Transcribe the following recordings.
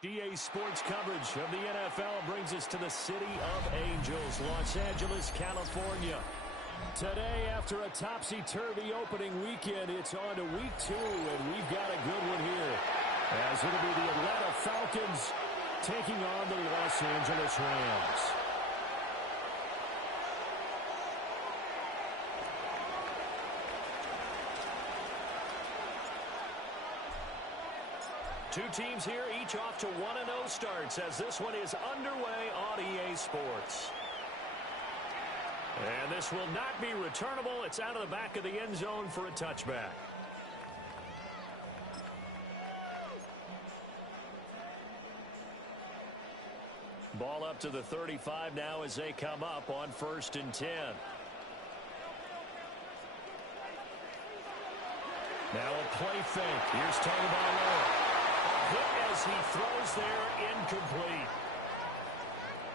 GA Sports coverage of the NFL brings us to the City of Angels, Los Angeles, California. Today, after a topsy-turvy opening weekend, it's on to week 2, and we've got a good one here, as it'll be the Atlanta Falcons taking on the Los Angeles Rams. Two teams here, each off to 1-0 starts, as this one is underway on EA Sports. And this will not be returnable. It's out of the back of the end zone for a touchback. Ball up to the 35 now as they come up on 1st and 10. Now a play fake. Here's Tagovailoa. Hit as he throws there, incomplete.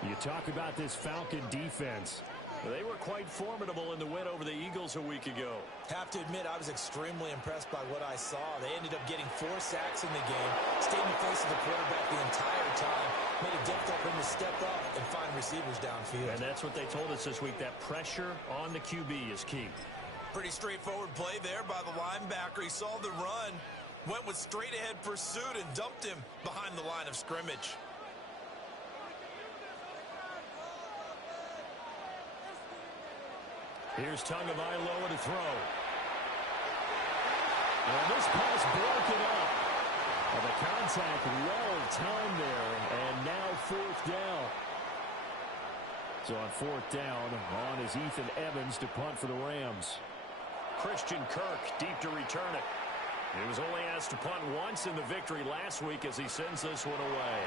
You talk about this Falcon defense. They were quite formidable in the win over the Eagles a week ago. Have to admit, I was extremely impressed by what I saw. They ended up getting 4 sacks in the game, stayed in the face of the quarterback the entire time, made it difficult for him to step up and find receivers downfield. And that's what they told us this week, that pressure on the QB is key. Pretty straightforward play there by the linebacker. He saw the run, went with straight-ahead pursuit, and dumped him behind the line of scrimmage. Here's Tagovailoa to throw. And this pass broken up. And the contact well timed there, and now 4th down. So on 4th down, on is Ethan Evans to punt for the Rams. Christian Kirk deep to return it. He was only asked to punt once in the victory last week as he sends this one away.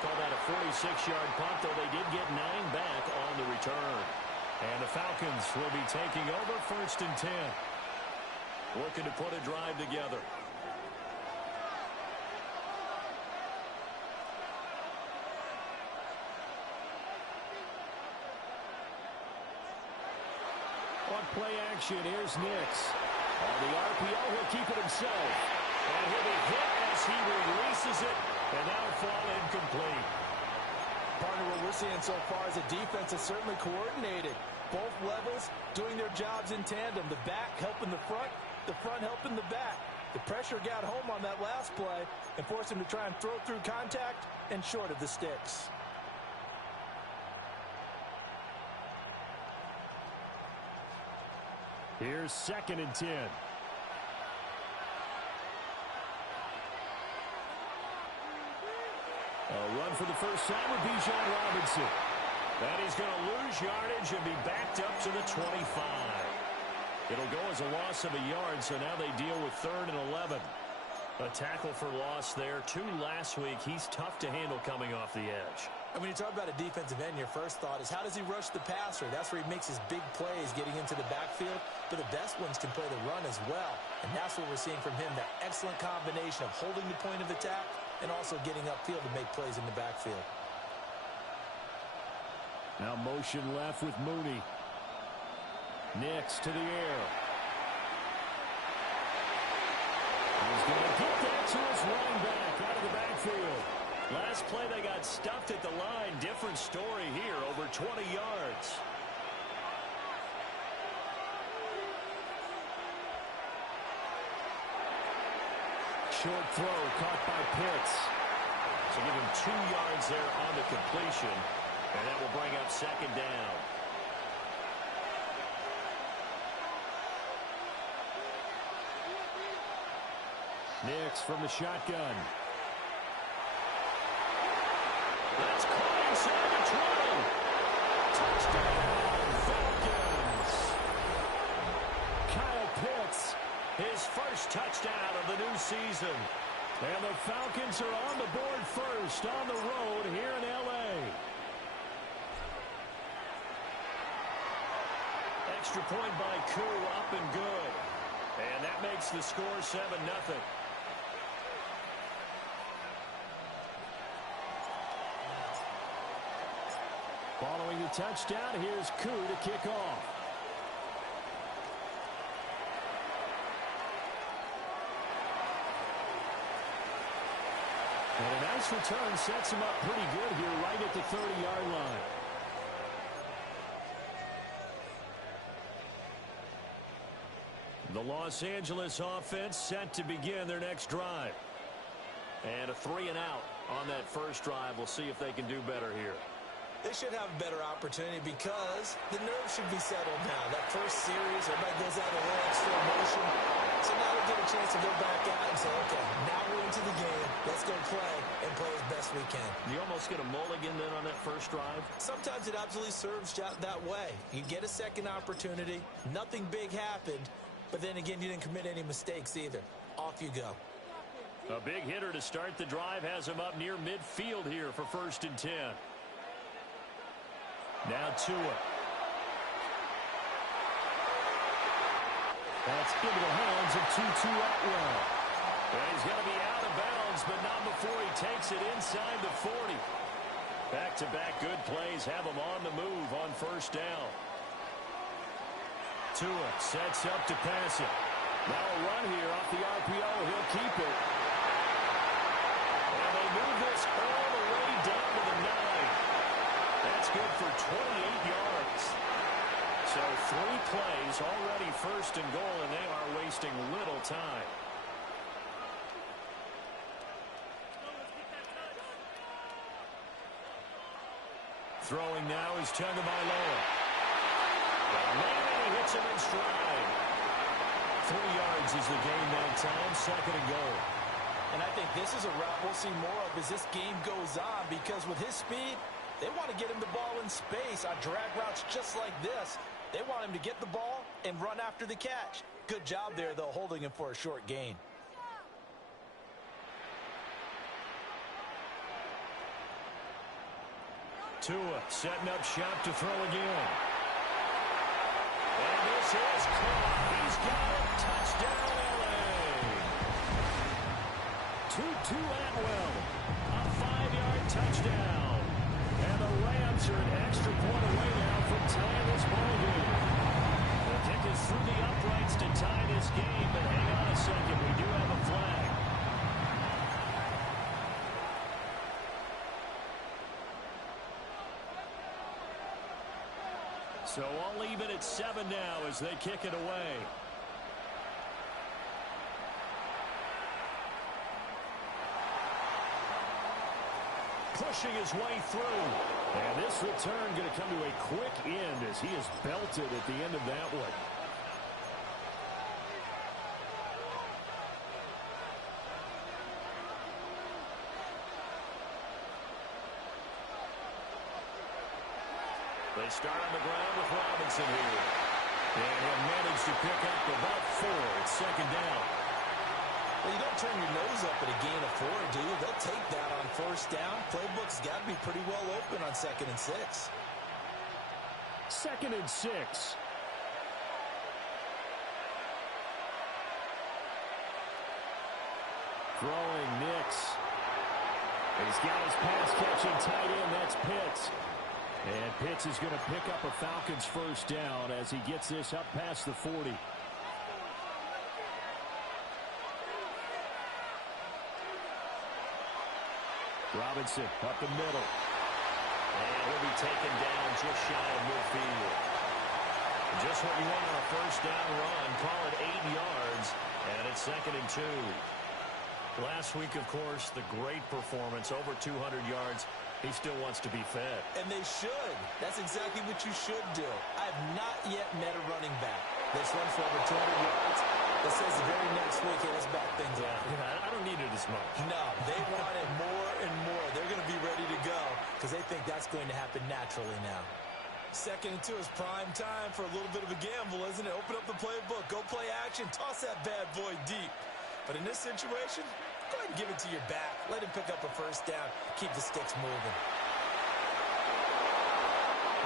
Call that a 46-yard punt, though they did get 9 back on the return. And the Falcons will be taking over 1st and 10. Looking to put a drive together. On play action, here's Nix. On the RPO, he'll keep it himself. And he'll be hit as he releases it. And that'll fall incomplete. Partner, what we're seeing so far is a defense that's certainly coordinated. Both levels doing their jobs in tandem. The back helping the front helping the back. The pressure got home on that last play and forced him to try and throw through contact and short of the sticks. Here's 2nd and 10. A run for the first time with Bijan Robinson. And he's going to lose yardage and be backed up to the 25. It'll go as a loss of a yard, so now they deal with 3rd and 11. A tackle for loss there. 2 last week. He's tough to handle coming off the edge. And when you talk about a defensive end, your first thought is how does he rush the passer? That's where he makes his big plays getting into the backfield. But the best ones can play the run as well. And that's what we're seeing from him, that excellent combination of holding the point of attack and also getting upfield to make plays in the backfield. Now motion left with Mooney. Nix to the air. He's going to get that to his running back out of the backfield. Last play they got stuffed at the line. Different story here, over 20 yards. Short throw caught by Pitts. So give him 2 yards there on the completion. And that will bring up 2nd down. Nix from the shotgun. That's caught inside the 20. Touchdown, Falcons. Kyle Pitts, his first touchdown of the new season. And the Falcons are on the board first on the road here in L.A. Extra point by Koo, up and good. And that makes the score 7-0. Following the touchdown, here's Koo to kick off. And this return sets him up pretty good here right at the 30-yard line. The Los Angeles offense set to begin their next drive. And a 3-and-out on that first drive. We'll see if they can do better here. They should have a better opportunity because the nerves should be settled now. That first series, everybody goes out a little extra emotion. So now we get a chance to go back out and say, okay, now we're into the game. Let's go play and play as best we can. You almost get a mulligan then on that first drive? Sometimes it absolutely serves that way. You get a second opportunity. Nothing big happened. But then again, you didn't commit any mistakes either. Off you go. A big hitter to start the drive has him up near midfield here for 1st and 10. Now Tua. That's into the hands of 2-2 Atwell. And he's going to be out of bounds, but not before he takes it inside the 40. Back-to-back good plays have him on the move on 1st down. Tua sets up to pass it. Now a run here off the RPO. He'll keep it. And they move this all the way down to the 9. That's good for 28 yards. So 3 plays, already 1st and goal, and they are wasting little time. Throwing now is Tagovailoa. He hits him in stride. 3 yards is the gain that time. 2nd and goal. And I think this is a route we'll see more of as this game goes on, because with his speed, they want to get him the ball in space on drag routes just like this. They want him to get the ball and run after the catch. Good job there, though, holding him for a short gain. Tua setting up shop to throw again. And this is caught. He's got it. Touchdown, L.A. 2-2 Atwell. A 5-yard touchdown. And the Rams are an extra point away now from tying this ball game. The kick is through the uprights to tie this game, but hang on a second. We do have a flag. So all even at 7 now as they kick it away. Pushing his way through. And this return going to come to a quick end as he is belted at the end of that one. They start on the ground with Robinson here. And he'll manage to pick up about 4. It's 2nd down. Well, you don't turn your nose up at a gain of 4, do you? They'll take that on 1st down. Playbook's got to be pretty well open on 2nd and 6. 2nd and 6. Throwing Nix. He's got his pass-catching tight end. That's Pitts. And Pitts is going to pick up a Falcons 1st down as he gets this up past the 40. Robinson up the middle. And he'll be taken down just shy of midfield. Just what you want on a 1st down run. Call it 8 yards. And it's 2nd and 2. Last week, of course, the great performance, over 200 yards. He still wants to be fed. And they should. That's exactly what you should do. I have not yet met a running back that's run for over 200 yards that says the very next week, hey, let's back things up. I don't need it as much. No, they want it more and more. They're going to be ready to go because they think that's going to happen naturally now. 2nd and 2 is prime time for a little bit of a gamble, isn't it? Open up the playbook, go play action, toss that bad boy deep. But in this situation, go ahead and give it to your back. Let him pick up a 1st down. Keep the sticks moving.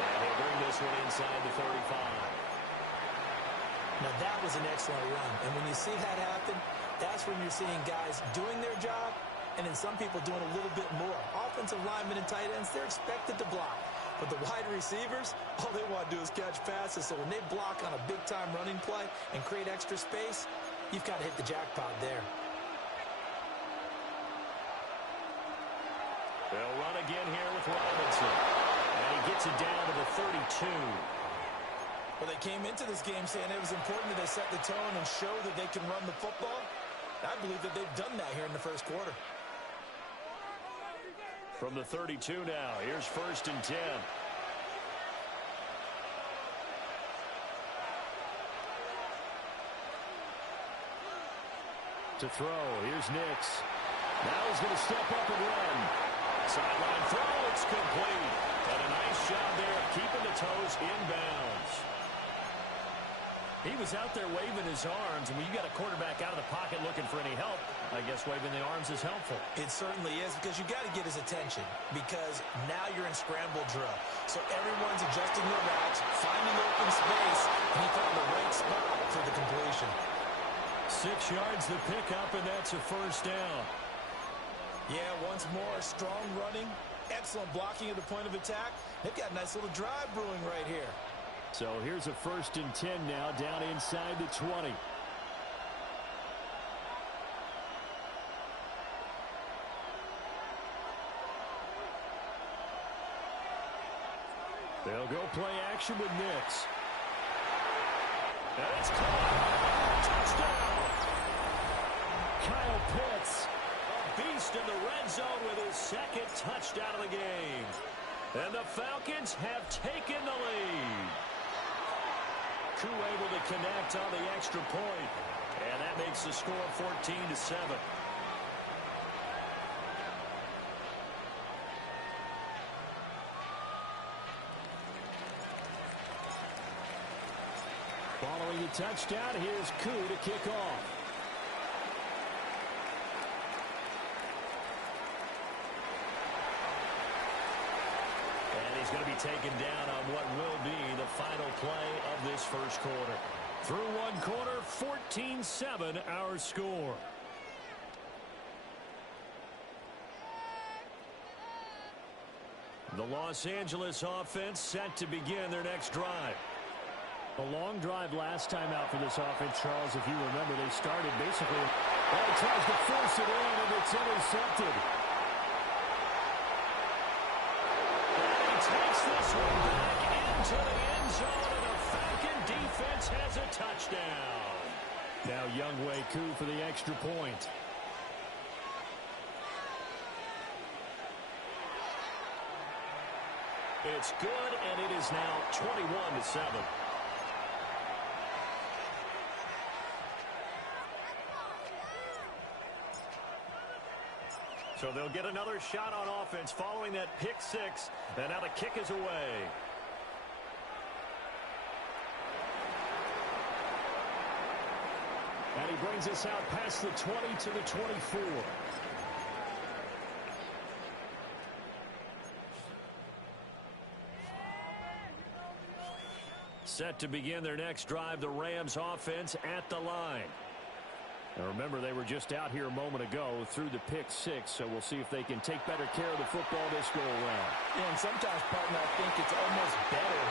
And he'll bring this one inside the 35. Now, that was an excellent run. And when you see that happen, that's when you're seeing guys doing their job and then some people doing a little bit more. Offensive linemen and tight ends, they're expected to block. But the wide receivers, all they want to do is catch passes. So when they block on a big-time running play and create extra space, you've got to hit the jackpot there. gets it down to the 32. Well, they came into this game saying it was important that they set the tone and show that they can run the football. I believe that they've done that here in the first quarter. From the 32 now, here's 1st and 10. To throw, here's Nix. Now he's going to step up and run. Sideline throw, it's complete. And a nice job there of keeping the toes inbounds. He was out there waving his arms, and when you got a quarterback out of the pocket looking for any help, I guess waving the arms is helpful. It certainly is, because you got to get his attention, because now you're in scramble drill. So everyone's adjusting their routes, finding open space, and he found the right spot for the completion. 6 yards the pickup, and that's a 1st down. Yeah, once more, strong running, excellent blocking at the point of attack. They've got a nice little drive brewing right here. So here's a 1st and 10 now, down inside the 20. They'll go play action with Nix. And it's caught. Touchdown. Kyle Pitts, a beast in the red zone with his 2nd touchdown of the game. And the Falcons have taken the lead. Who able to connect on the extra point. And that makes the score 14-7. Following the touchdown, here's Koo to kick off. And he's going to be taken down on what will be the final play of this first quarter. Through one quarter, 14-7 our score. The Los Angeles offense set to begin their next drive. A long drive last time out for this offense, Charles. If you remember, they started basically. Well, he tries to force it in, and it's intercepted. And he takes this one back into the end zone, and the Falcon defense has a touchdown. Now wk2 for the extra point. It's good, and it is now 21-7. So they'll get another shot on offense following that pick 6. And now the kick is away. And he brings us out past the 20 to the 24. Set to begin their next drive, the Rams offense at the line. And remember, they were just out here a moment ago through the pick 6, so we'll see if they can take better care of the football this go around. Yeah, and sometimes, partner, I think it's almost better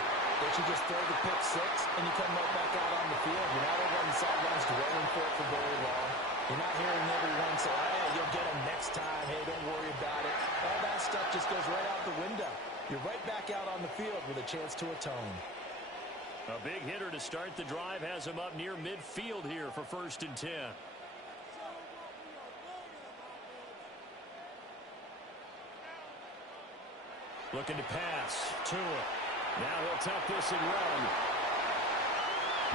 that you just throw the pick 6 and you come right back out on the field. You're not over on the sidelines dwelling for it for very long. You're not hearing everyone say, hey, you'll get them next time. Hey, don't worry about it. All that stuff just goes right out the window. You're right back out on the field with a chance to atone. A big hitter to start the drive has him up near midfield here for 1st and 10. Looking to pass. Tua. Now he'll tuck this and run.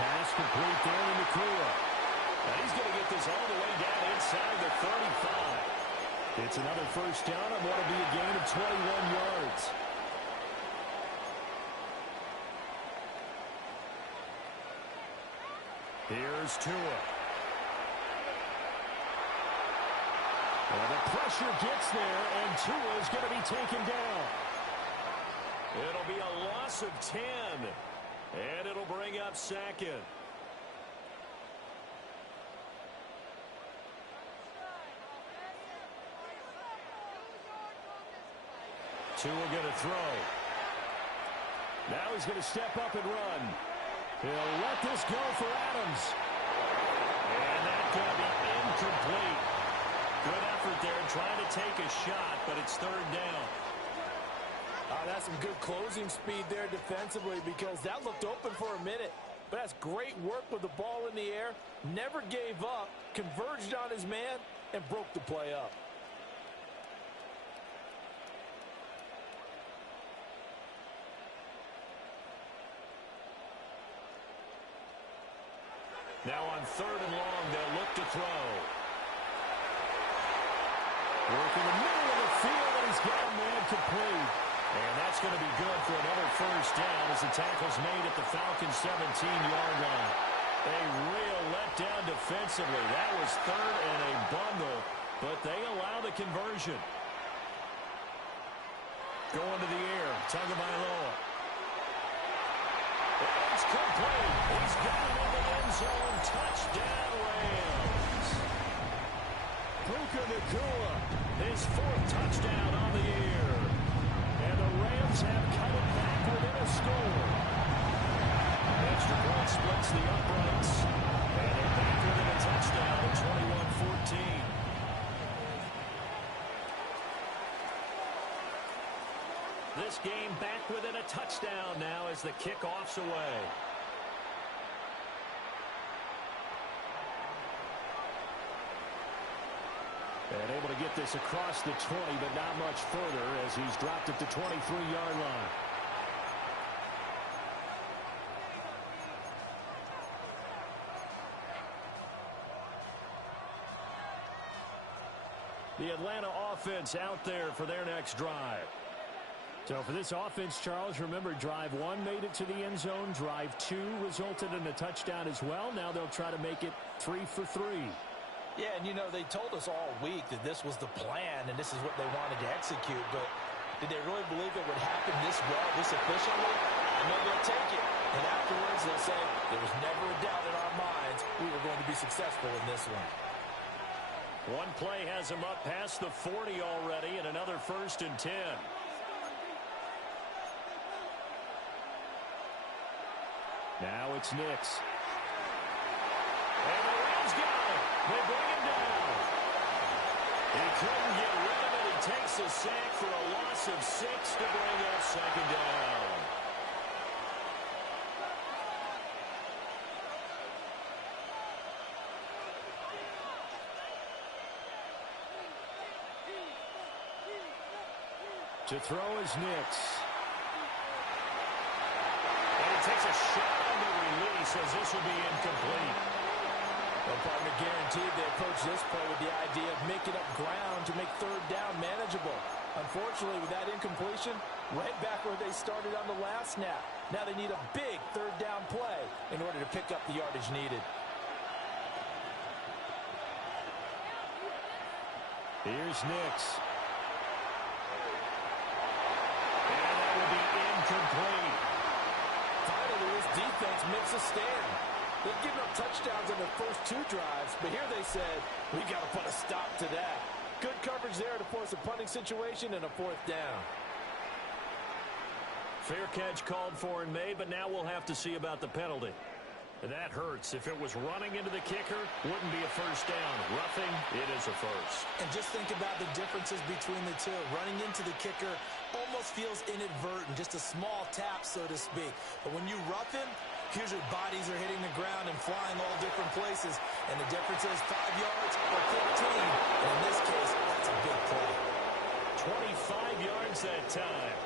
Pass complete there into Tua. And he's going to get this all the way down inside the 35. It's another 1st down on what will be a gain of 21 yards. Here's Tua. Well, the pressure gets there, and Tua is going to be taken down. It'll be a loss of 10, and it'll bring up 2nd. Tua going to throw. Now he's going to step up and run. He'll let this go for Adams. And that's going to be incomplete. Good effort there trying to take a shot, but it's 3rd down. That's some good closing speed there defensively because that looked open for a minute. But that's great work with the ball in the air. Never gave up, converged on his man, and broke the play up. Now on 3rd and long, they'll look to throw. Work in the middle of the field, and he's got a man complete. And that's going to be good for another first down as the tackle's made at the Falcons' 17-yard line. A real letdown defensively. That was 3rd and a bundle, but they allow the conversion. Going to the air, Tagovailoa. It's complete. He's got it in the end zone. Touchdown, Rams. Puka Nacua, his 4th touchdown on the year. And the Rams have cut it back within a score. Extra point splits the uprights. And they're back within a touchdown at 21-14. This game back within a touchdown now as the kickoff's away. And able to get this across the 20, but not much further as he's dropped at the 23-yard line. The Atlanta offense out there for their next drive. So for this offense, Charles, remember, drive 1 made it to the end zone. Drive 2 resulted in a touchdown as well. Now they'll try to make it 3 for 3. Yeah, and you know, they told us all week that this was the plan and this is what they wanted to execute, but did they really believe it would happen this well, this efficiently? And maybe they'll take it. And afterwards, they'll say, there was never a doubt in our minds we were going to be successful in this one. One play has him up past the 40 already, and another 1st and 10. Now it's Nix. And the Rams got it. They bring him down. He couldn't get rid of it. He takes a sack for a loss of 6 to bring up 2nd down. To throw is Nix. And he takes a shot on the release as this will be incomplete. Well, partner, guaranteed they approach this play with the idea of making up ground to make 3rd down manageable. Unfortunately, with that incompletion, right back where they started on the last snap. Now they need a big 3rd down play in order to pick up the yardage needed. Here's Nix. And that will be incomplete. Finally, this defense makes a stand. They've given up touchdowns in their first 2 drives, but here they said, we got to put a stop to that. Good coverage there to force a punting situation and a 4th down. Fair catch called for and made, but now we'll have to see about the penalty. And that hurts. If it was running into the kicker, wouldn't be a 1st down. Roughing, it is a 1st. And just think about the differences between the 2. Running into the kicker almost feels inadvertent, just a small tap, so to speak. But when you rough him, usually bodies are hitting the ground and flying all different places. And the difference is 5 yards or 15. And in this case, that's a big play. 25 yards that time.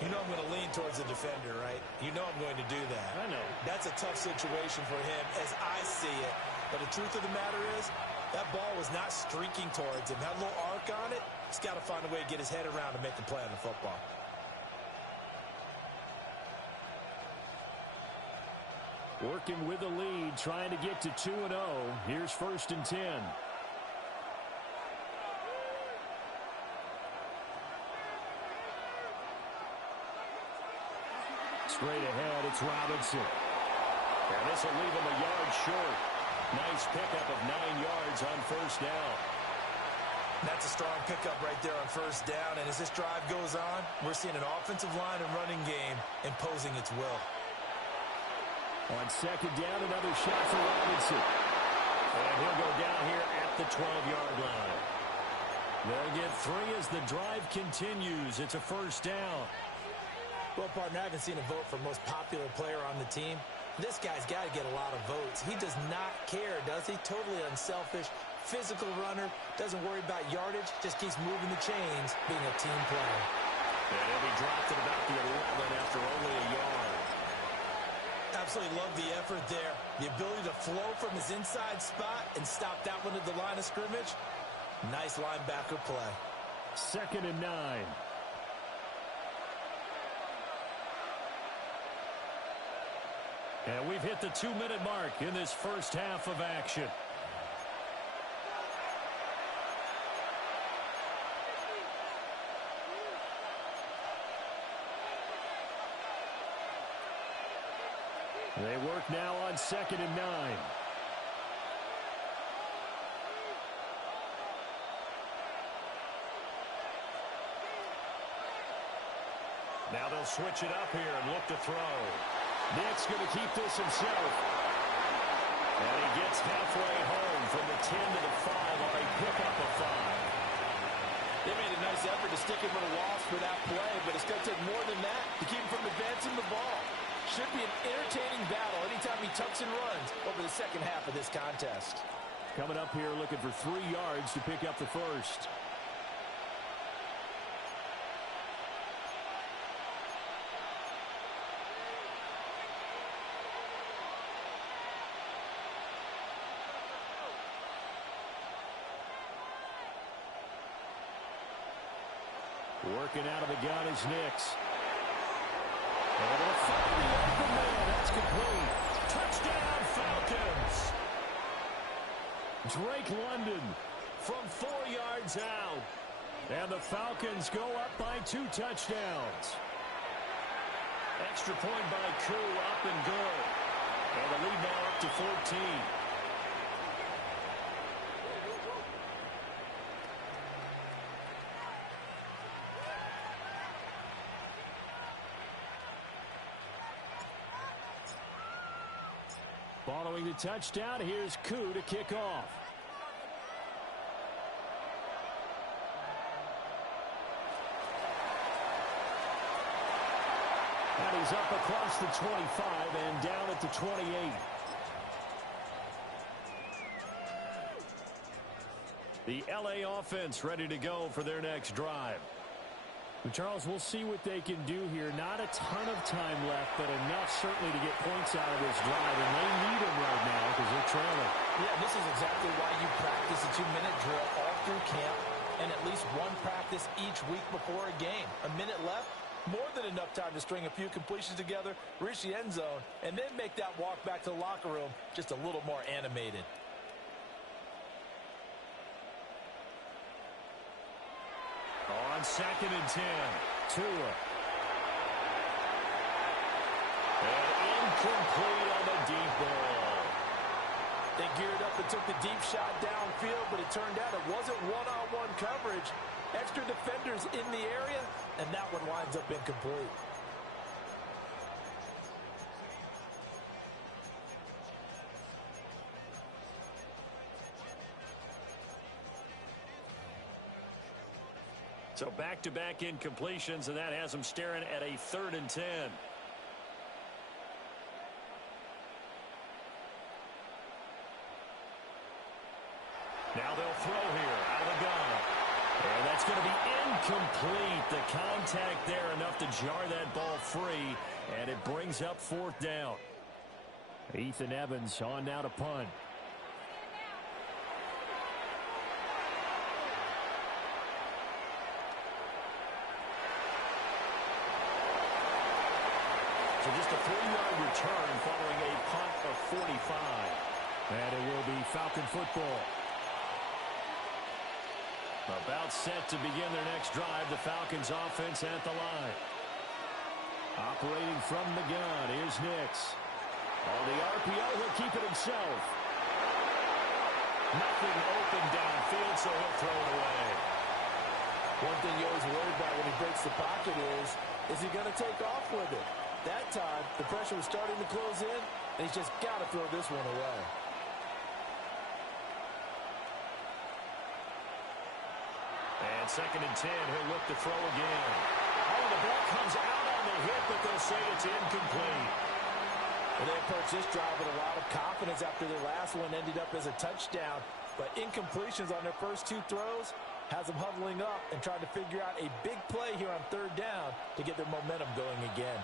You know I'm going to lean towards the defender, right? You know I'm going to do that. I know. That's a tough situation for him as I see it. But the truth of the matter is, that ball was not streaking towards him. Had a little arc on it. He's got to find a way to get his head around to make the play on the football. Working with the lead, trying to get to 2-0. Here's 1st and 10. Straight ahead, it's Robinson. And this will leave him a yard short. Nice pickup of 9 yards on 1st down. That's a strong pickup right there on 1st down. And as this drive goes on, we're seeing an offensive line and running game imposing its will. On 2nd down, another shot for Robinson. And he'll go down here at the 12-yard line. They'll get 3 as the drive continues. It's a first down. Well, partner, I haven't seen a vote for most popular player on the team. This guy's got to get a lot of votes. He does not care, does he? Totally unselfish, physical runner, doesn't worry about yardage, just keeps moving the chains, being a team player. And he'll be dropped at about the 11 after only a yard. Absolutely love the effort there. The ability to flow from his inside spot and stop that one at the line of scrimmage. Nice linebacker play. 2nd and 9. And we've hit the 2-minute mark in this first half of action. They work now on 2nd and 9. Now they'll switch it up here and look to throw. Nick's going to keep this himself. And he gets halfway home from the 10 to the 5 on a pickup of 5. They made a nice effort to stick him with a loss for that play, but it's going to take more than that to keep him from advancing the ball. Should be an entertaining battle anytime he tucks and runs over the second half of this contest. Coming up here looking for 3 yards to pick up the first. Working out of the gun is Nix. And they'll find the open man. That's complete. Touchdown, Falcons. Drake London from 4 yards out. And the Falcons go up by 2 touchdowns. Extra point by Koo, up and good. And the lead now up to 14. Following the touchdown, here's Koo to kick off. And he's up across the 25 and down at the 28. The LA offense ready to go for their next drive. Charles, we'll see what they can do here. Not a ton of time left, but enough certainly to get points out of this drive. And they need them right now because they're trailing. Yeah, this is exactly why you practice a 2-minute drill all through camp and at least one practice each week before a game. A minute left, more than enough time to string a few completions together, reach the end zone, and then make that walk back to the locker room just a little more animated. On 2nd and 10, Tua. And incomplete on the deep ball. They geared up and took the deep shot downfield, but it turned out it wasn't one-on-one coverage. Extra defenders in the area, and that one winds up incomplete. So back-to-back incompletions, and that has them staring at a 3rd and 10. Now they'll throw here out of the gun. And that's going to be incomplete. The contact there enough to jar that ball free, and it brings up 4th down. Ethan Evans on now to punt. So just a 3-yard return following a punt of 45. And it will be Falcon football. About set to begin their next drive. The Falcons offense at the line. Operating from the gun. Here's Nix. On the RPO, he'll keep it himself. Nothing open downfield, so he'll throw it away. One thing you always worry about when he breaks the pocket is he going to take off with it? That time, the pressure was starting to close in, and he's just got to throw this one away. And 2nd and 10, he'll look to throw again. Oh, the ball comes out on the hit, but they'll say it's incomplete. Well, they approached this drive with a lot of confidence after their last one ended up as a touchdown. But incompletions on their first 2 throws has them huddling up and trying to figure out a big play here on 3rd down to get their momentum going again.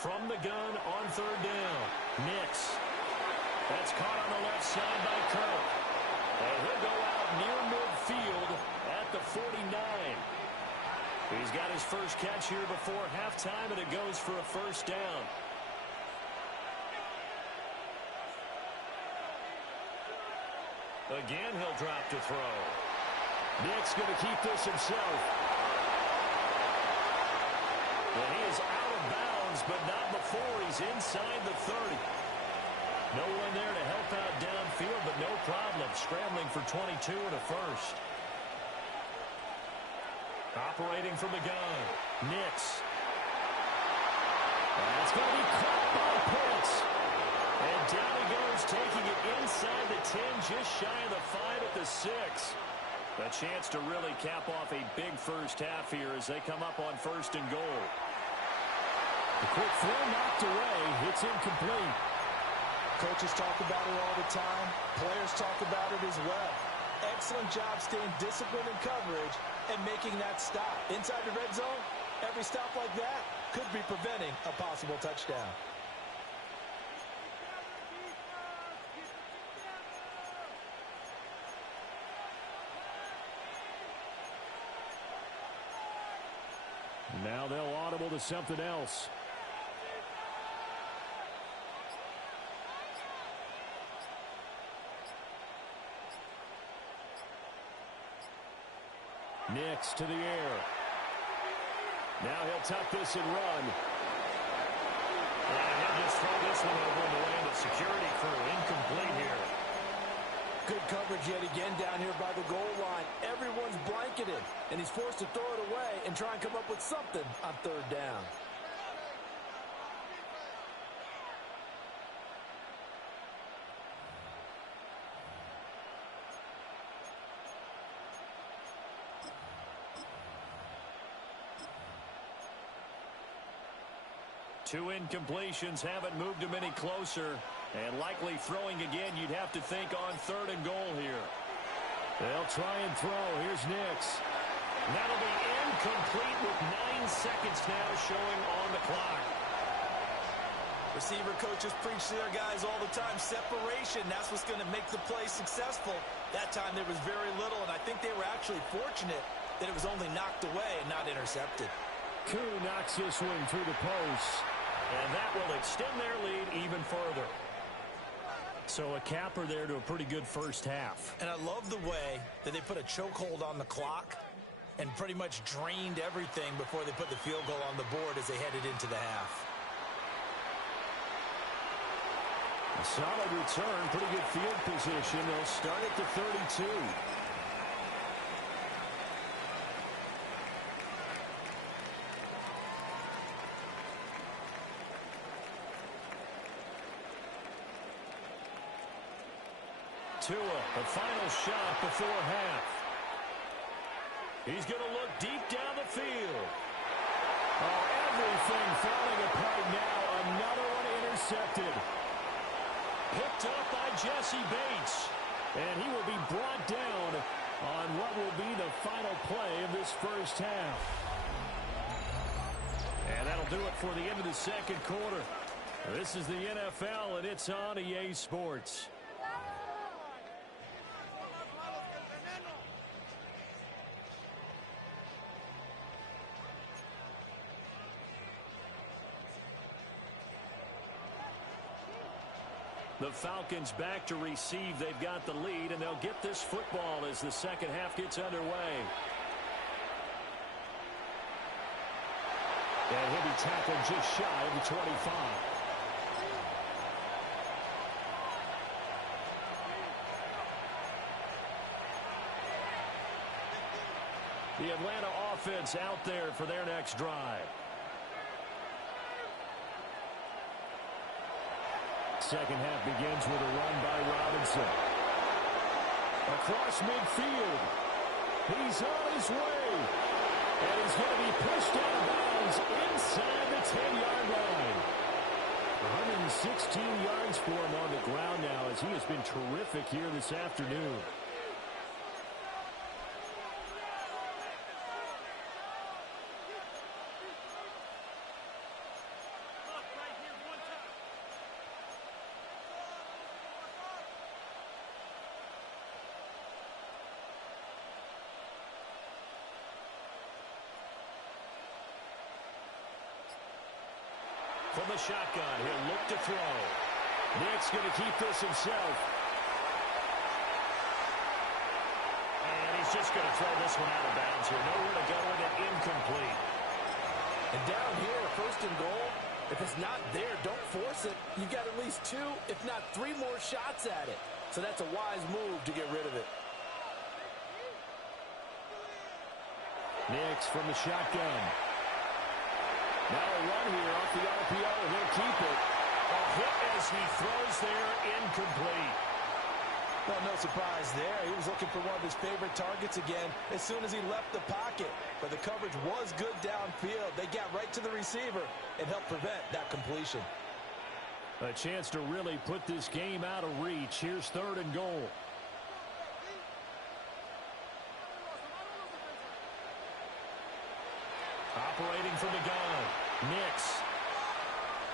From the gun on 3rd down, Nix. That's caught on the left side by Kirk. And he'll go out near midfield at the 49. He's got his first catch here before halftime, and it goes for a 1st down. Again, he'll drop to throw. Nix going to keep this himself. And he is out of bounds, but not before he's inside the 30. No one there to help out downfield, but no problem. Scrambling for 22 and a 1st. Operating from the gun. Nix. And it's going to be caught by Pitts. And down he goes, taking it inside the 10, just shy of the 5 at the 6. A chance to really cap off a big first half here as they come up on 1st and goal. The quick throw knocked away. It's incomplete. Coaches talk about it all the time. Players talk about it as well. Excellent job staying disciplined in coverage and making that stop. Inside the red zone, every stop like that could be preventing a possible touchdown. Now they'll audible to something else. Nix to the air. Now he'll tuck this and run. And he'll just throw this one over in the land of security crew. Incomplete here. Good coverage yet again down here by the goal line. Everyone's blanketed, and he's forced to throw it away and try and come up with something on 3rd down. Two incompletions haven't moved him any closer. And likely throwing again, you'd have to think on 3rd and goal here. They'll try and throw. Here's Nix. That'll be incomplete with 9 seconds now showing on the clock. Receiver coaches preach to their guys all the time. Separation, that's what's going to make the play successful. That time there was very little, and I think they were actually fortunate that it was only knocked away and not intercepted. Koo knocks this one through the post. And that will extend their lead even further. So a capper there to a pretty good first half. And I love the way that they put a chokehold on the clock and pretty much drained everything before they put the field goal on the board as they headed into the half. A solid return, pretty good field position. They'll start at the 32. Tua, the final shot before half. He's going to look deep down the field. Oh, everything falling apart now. Another one intercepted. Picked up by Jesse Bates. And he will be brought down on what will be the final play of this first half. And that'll do it for the end of the second quarter. This is the NFL, and it's on EA Sports. The Falcons back to receive. They've got the lead, and they'll get this football as the second half gets underway. And he'll be tackled just shy of the 25. The Atlanta offense out there for their next drive. Second half begins with a run by Robinson. Across midfield. He's on his way. And he's going to be pushed out of bounds inside the 10-yard line. 116 yards for him on the ground now as he has been terrific here this afternoon. From the shotgun, he'll look to throw. Nick's going to keep this himself. And he's just going to throw this one out of bounds here. Nowhere to go with it, incomplete. And down here, first and goal, if it's not there, don't force it. You've got at least 2, if not 3 more shots at it. So that's a wise move to get rid of it. Nick's from the shotgun. Now a run here off the RPO, and he'll keep it. A hit as he throws there, incomplete. Well, no surprise there. He was looking for one of his favorite targets again as soon as he left the pocket. But the coverage was good downfield. They got right to the receiver and helped prevent that completion. A chance to really put this game out of reach. Here's 3rd and goal. Operating from the gun. Nix.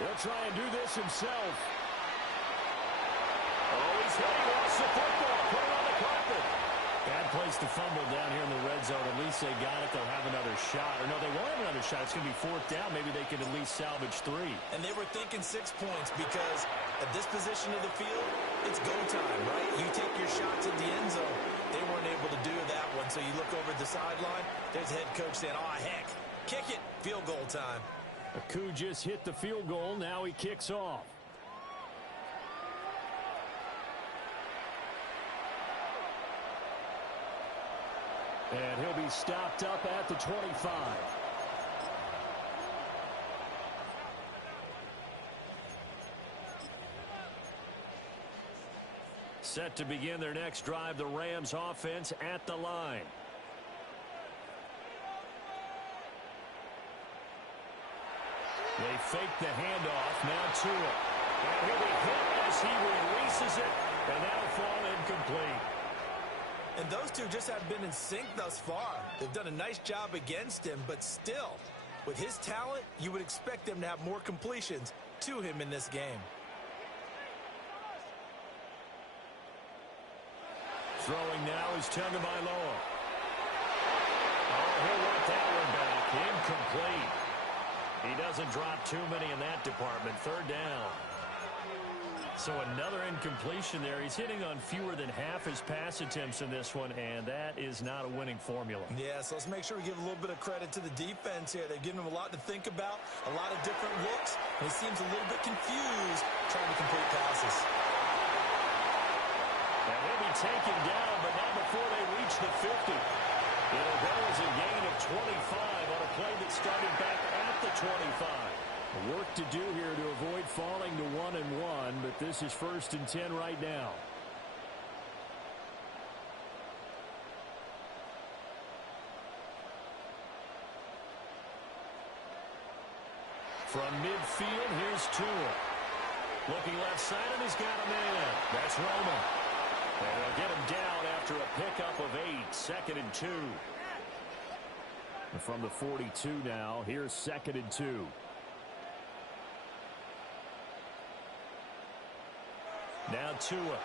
He'll try and do this himself. Oh, he's hitting off the football. Put it on the carpet. Bad place to fumble down here in the red zone. At least they got it. They'll have another shot. Or no, they won't have another shot. It's going to be 4th down. Maybe they can at least salvage 3. And they were thinking 6 points because at this position of the field, it's go time, right? You take your shots at the end zone. They weren't able to do that one. So you look over at the sideline. There's the head coach saying, oh, heck. Kick it. Field goal time. Wku just hit the field goal. Now he kicks off. And he'll be stopped up at the 25. Set to begin their next drive, the Rams offense at the line. They fake the handoff. Now to it. And he'll be hit as he releases it. And that'll fall incomplete. And those two just have been in sync thus far. They've done a nice job against him, but still, with his talent, you would expect them to have more completions to him in this game. Throwing now is Tagovailoa. Oh, he'll want that one back. Incomplete. He doesn't drop too many in that department. 3rd down. So another incompletion there. He's hitting on fewer than half his pass attempts in this one, and that is not a winning formula. Yeah, so let's make sure we give a little bit of credit to the defense here. They've given him a lot to think about, a lot of different looks, and he seems a little bit confused trying to complete passes. And he'll be taken down, but not before they reach the 50. It'll go as a gain of 25 on a play that started back at the 25. Work to do here to avoid falling to 1-1, but this is 1st and 10 right now. From midfield, here's Tua. Looking left side, and he's got a man. That's Roman. And they'll get him down after a pickup of 8. 2nd and 2. And from the 42 now, here's 2nd and 2. Now Tua.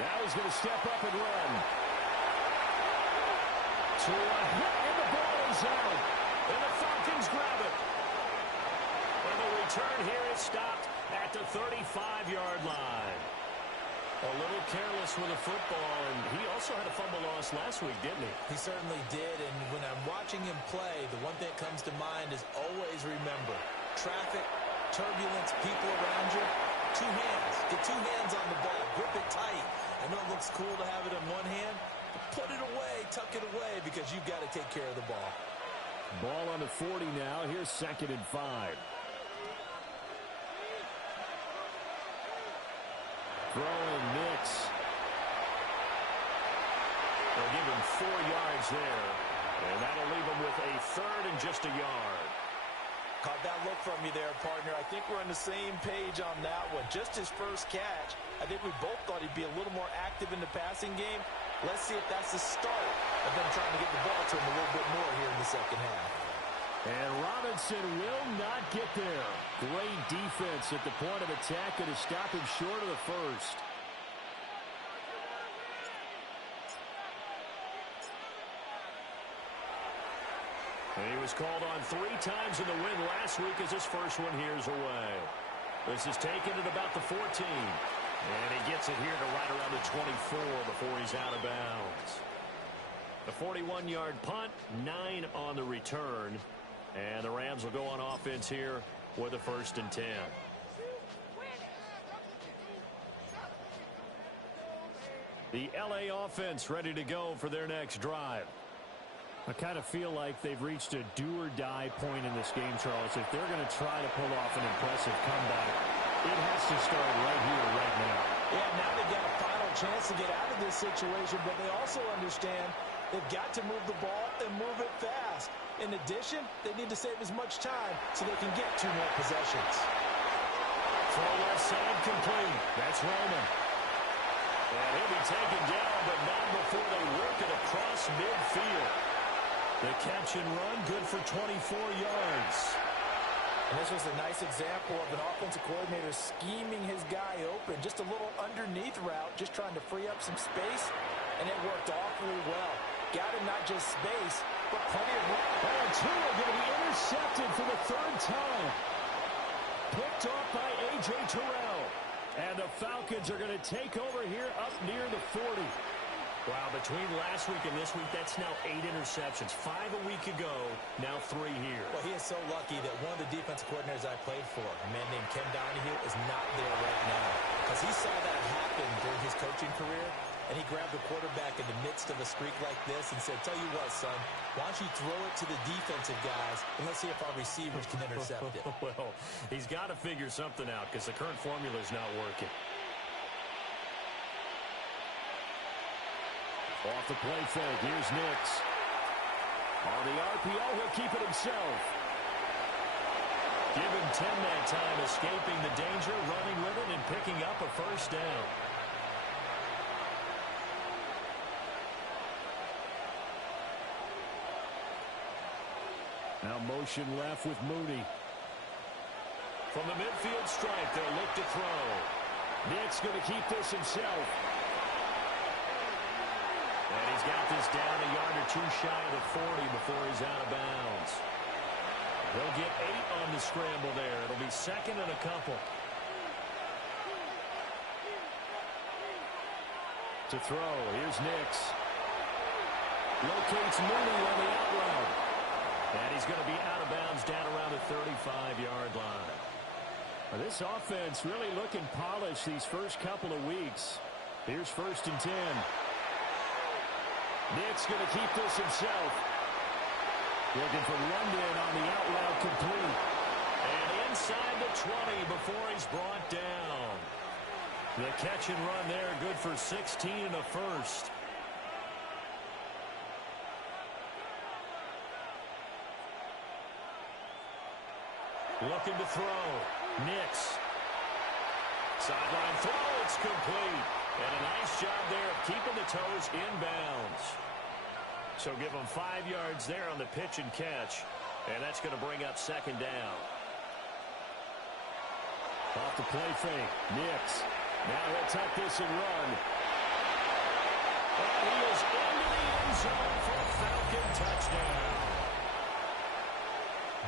Now he's going to step up and run. Tua, and the ball is out. And the Falcons grab it. And the return here is stopped at the 35-yard line. A little careless with the football, and he also had a fumble loss last week, didn't he? He certainly did, and when I'm watching him play, the one thing that comes to mind is always remember, traffic, turbulence, people around you, 2 hands. Get 2 hands on the ball. Grip it tight. I know it looks cool to have it in one hand, Put it away, tuck it away, because you've got to take care of the ball. Ball on the 40 now. Here's 2nd and 5. Throwing Nix. They'll give him 4 yards there. And that'll leave him with a 3rd and just a yard. Caught that look from you there, partner. I think we're on the same page on that one. Just his first catch. I think we both thought he'd be a little more active in the passing game. Let's see if that's the start of them trying to get the ball to him a little bit more here in the second half. And Robinson will not get there. Great defense at the point of attack to stop him short of the first. And he was called on 3 times in the win last week as his first one here's away. This is taken at about the 14. And he gets it here to right around the 24 before he's out of bounds. The 41-yard punt, 9 on the return. And the Rams will go on offense here with a 1st and 10. The LA offense ready to go for their next drive. I kind of feel like they've reached a do-or-die point in this game, Charles. If they're going to try to pull off an impressive comeback, it has to start right here, right now. Yeah, now they've got a final chance to get out of this situation, but they also understand they've got to move the ball and move it fast. In addition, they need to save as much time so they can get 2 more possessions. Throw left side complete. That's Roman. And he'll be taken down, but not before they work it across midfield. The catch and run, good for 24 yards. And this was a nice example of an offensive coordinator scheming his guy open. Just a little underneath route, just trying to free up some space, and it worked awfully well. Got him not just space, but plenty of room. And Tua going to be intercepted for the 3rd time. Picked off by A.J. Terrell. And the Falcons are going to take over here up near the 40. Wow, between last week and this week, that's now 8 interceptions. 5 a week ago, now 3 here. Well, he is so lucky that one of the defensive coordinators I played for, a man named Ken Donahue, is not there right now. Because he saw that happen during his coaching career, and he grabbed the quarterback in the midst of a streak like this and said, tell you what, son, why don't you throw it to the defensive guys, and let's see if our receivers can intercept it. Well, he's got to figure something out because the current formula is not working. Off the play fake, here's Nix. On the RPO, he'll keep it himself. Give him 10 that time, escaping the danger, running with it, and picking up a 1st down. Now motion left with Mooney. From the midfield stripe, they'll look to throw. Nix going to keep this himself. And he's got this down a yard or 2 shy of the 40 before he's out of bounds. They'll get 8 on the scramble there. It'll be 2nd and a couple. To throw, here's Nix. Locates Mooney on the out route. And he's going to be out of bounds down around the 35-yard line. Now, this offense really looking polished these first couple of weeks. Here's 1st and 10. Nix going to keep this himself. Looking for London on the out route complete. And inside the 20 before he's brought down. The catch and run there, good for 16 and a 1st. Looking to throw. Nix. Sideline throw, it's complete. And a nice job there of keeping the toes inbounds. So give them 5 yards there on the pitch and catch. And that's going to bring up 2nd down. Off the play fake. Nix. Now he'll tuck this and run. And he is into the end zone for a Falcon touchdown.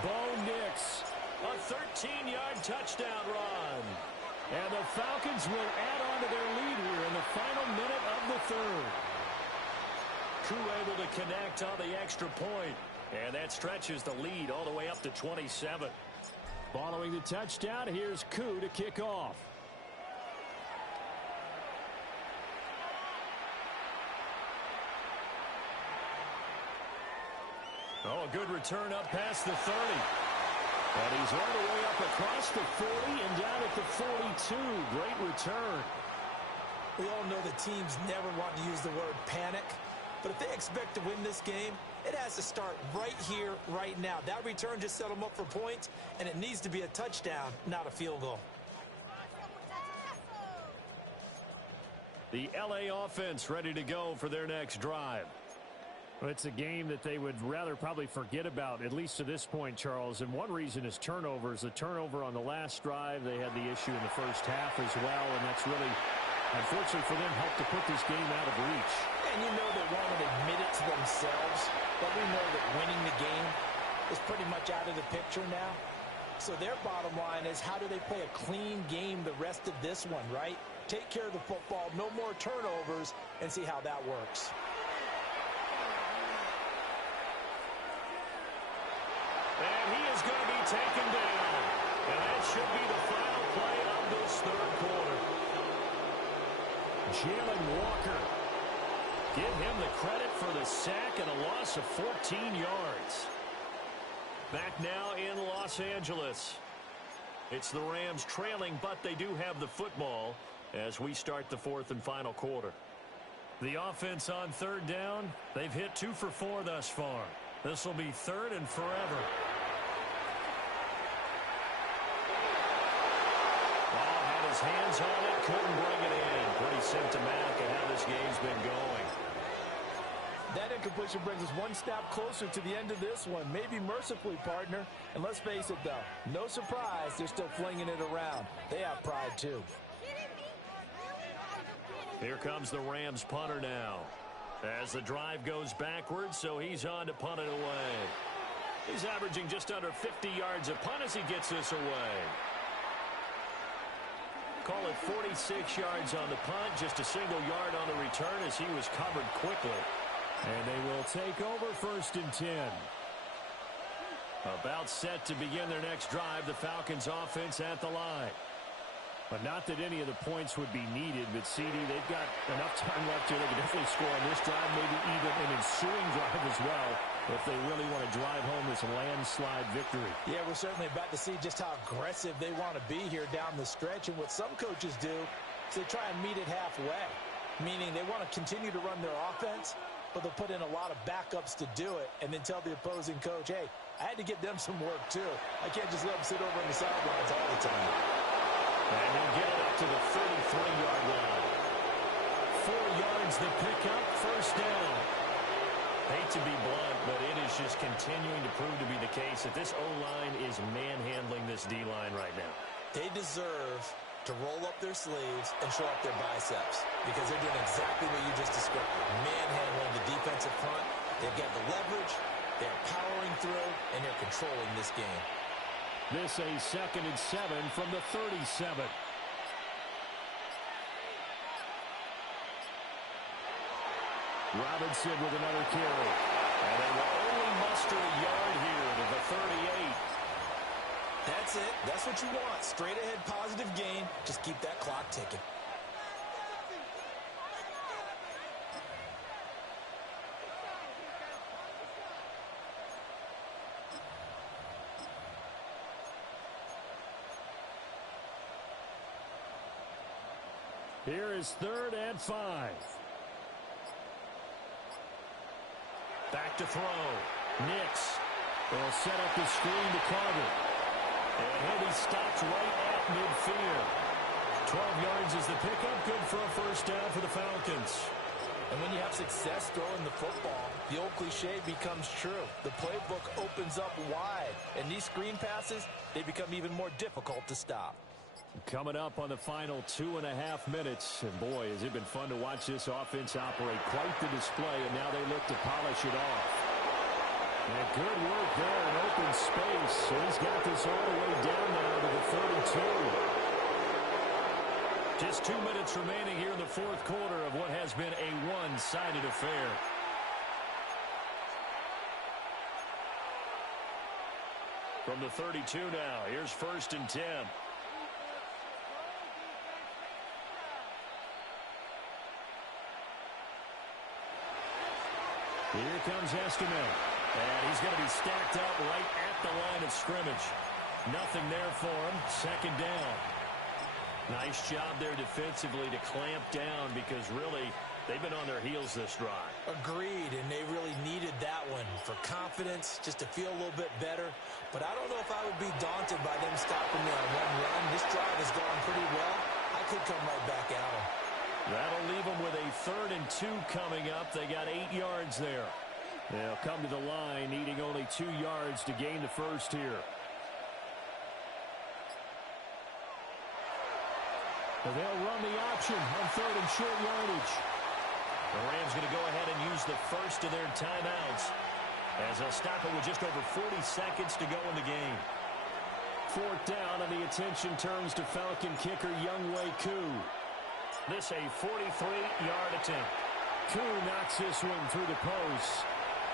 Bo Nix. A 13-yard touchdown run. And the Falcons will add on to their lead here in the final minute of the 3rd. Crew able to connect on the extra point. And that stretches the lead all the way up to 27. Following the touchdown, here's Koo to kick off. Oh, a good return up past the 30. And he's all the way up across the 40 and down at the 42. Great return. We all know the teams never want to use the word panic, but if they expect to win this game, it has to start right here, right now. That return just set them up for points, and it needs to be a touchdown, not a field goal. The LA offense ready to go for their next drive. Well, it's a game that they would rather probably forget about, at least to this point, Charles. And one reason is turnovers. The turnover on the last drive, they had the issue in the first half as well, and that's really, unfortunately for them, helped to put this game out of reach. And you know they won't admit it to themselves, but we know that winning the game is pretty much out of the picture now. So their bottom line is, how do they play a clean game the rest of this one, right? Take care of the football, no more turnovers, and see how that works. And he is going to be taken down. And that should be the final play of this third quarter. Jalen Walker. Give him the credit for the sack and a loss of 14 yards. Back now in Los Angeles. It's the Rams trailing, but they do have the football as we start the fourth and final quarter. The offense on third down, they've hit 2 for 4 thus far. This will be third and forever. Ball had his hands on it, couldn't bring it in. Pretty symptomatic of how this game's been going. That incompletion brings us one step closer to the end of this one. Maybe mercifully, partner. And let's face it, though, no surprise, they're still flinging it around. They have pride, too. Here comes the Rams punter now. As the drive goes backwards, so he's on to punt it away. He's averaging just under 50 yards a punt as he gets this away. Call it 46 yards on the punt, just a single yard on the return as he was covered quickly. And they will take over first and 10. About set to begin their next drive, the Falcons offense at the line. But not that any of the points would be needed, but CD, they've got enough time left here. They can definitely score on this drive, maybe even an ensuing drive as well, if they really want to drive home this landslide victory. Yeah, we're certainly about to see just how aggressive they want to be here down the stretch. And what some coaches do is they try and meet it halfway, meaning they want to continue to run their offense, but they'll put in a lot of backups to do it and then tell the opposing coach, hey, I had to give them some work too. I can't just let them sit over on the sidelines all the time. And he'll get it up to the 33-yard line. 4 yards the pickup, first down. Hate to be blunt, but it is just continuing to prove to be the case that this O-line is manhandling this D-line right now. They deserve to roll up their sleeves and show up their biceps because they're doing exactly what you just described. Manhandling the defensive front. They've got the leverage. They're powering through, and they're controlling this game. This a 2nd and 7 from the 37. Robinson with another carry. And they will only muster a yard here to the 38. That's it. That's what you want. Straight ahead positive gain. Just keep that clock ticking. Here is 3rd and 5. Back to throw. Nix will set up the screen to Carter. And he'll be stopped right at midfield. 12 yards is the pickup. Good for a first down for the Falcons. And when you have success throwing the football, the old cliche becomes true. The playbook opens up wide. And these screen passes, they become even more difficult to stop. Coming up on the final 2.5 minutes. And boy, has it been fun to watch this offense operate. Quite the display, and now they look to polish it off. And good work there in open space. So he's got this all the way down now to the 32. Just 2 minutes remaining here in the fourth quarter of what has been a one-sided affair. From the 32 now, here's 1st and 10. Here comes Estimate. And he's going to be stacked up right at the line of scrimmage. Nothing there for him. Second down. Nice job there defensively to clamp down because really they've been on their heels this drive. Agreed, and they really needed that one for confidence, just to feel a little bit better. But I don't know if I would be daunted by them stopping me on one run. This drive has gone pretty well. I could come right back at them. That'll leave them with a 3rd and 2 coming up. They got 8 yards there. They'll come to the line needing only 2 yards to gain the first here. They'll run the option on 3rd and short yardage. The Rams going to go ahead and use the first of their timeouts as they'll stop it with just over 40 seconds to go in the game. 4th down, and the attention turns to Falcon kicker wk2. This a 43-yard attempt. Koo knocks this one through the post,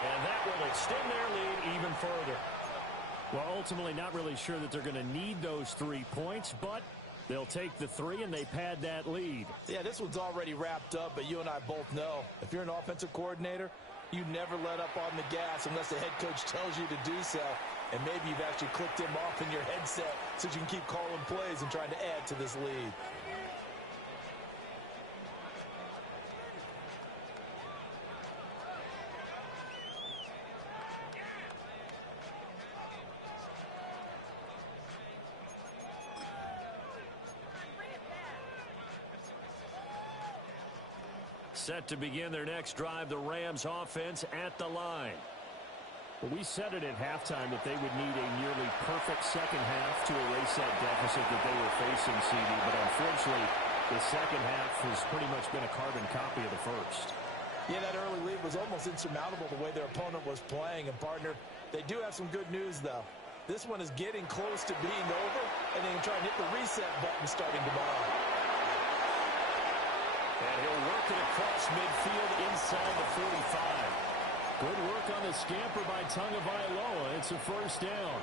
and that will extend their lead even further. Well, ultimately not really sure that they're going to need those 3 points, but they'll take the 3 and they pad that lead. Yeah, this one's already wrapped up, but you and I both know if you're an offensive coordinator, you never let up on the gas unless the head coach tells you to do so. And maybe you've actually clicked him off in your headset so you can keep calling plays and trying to add to this lead. Set to begin their next drive, the Rams offense at the line. Well, we said it at halftime that they would need a nearly perfect second half to erase that deficit that they were facing, CD, but unfortunately, the second half has pretty much been a carbon copy of the first. Yeah, that early lead was almost insurmountable the way their opponent was playing. And, partner, they do have some good news, though. This one is getting close to being over, and they can try and hit the reset button starting tomorrow. And he'll work it across midfield inside the 45. Good work on the scamper by Tagovailoa. It's a first down.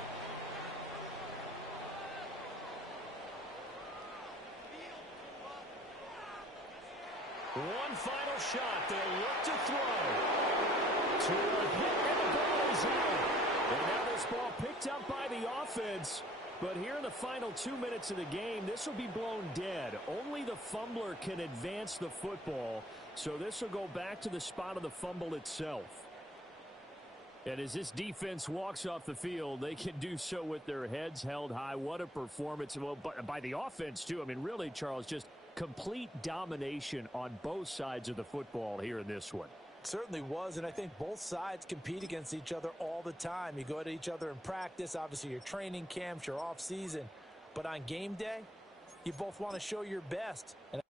One final shot. They'll look to throw. To a hit, and the ball is out. And now this ball picked up by the offense. But here in the final 2 minutes of the game, this will be blown dead. Only the fumbler can advance the football, so this will go back to the spot of the fumble itself. And as this defense walks off the field, they can do so with their heads held high. What a performance. Well, by the offense, too. I mean, really, Charles, just complete domination on both sides of the football here in this one. Certainly was, and I think both sides compete against each other all the time. You go at each other in practice, obviously your training camps, your off season, but on game day, you both want to show your best. And